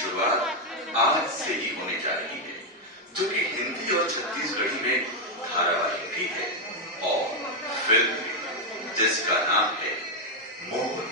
शुरुआत आज से ही होने जा रही है, जो कि हिंदी और छत्तीसगढ़ी में धारावाहिक भी है और फिल्म भी, जिसका नाम है मोर।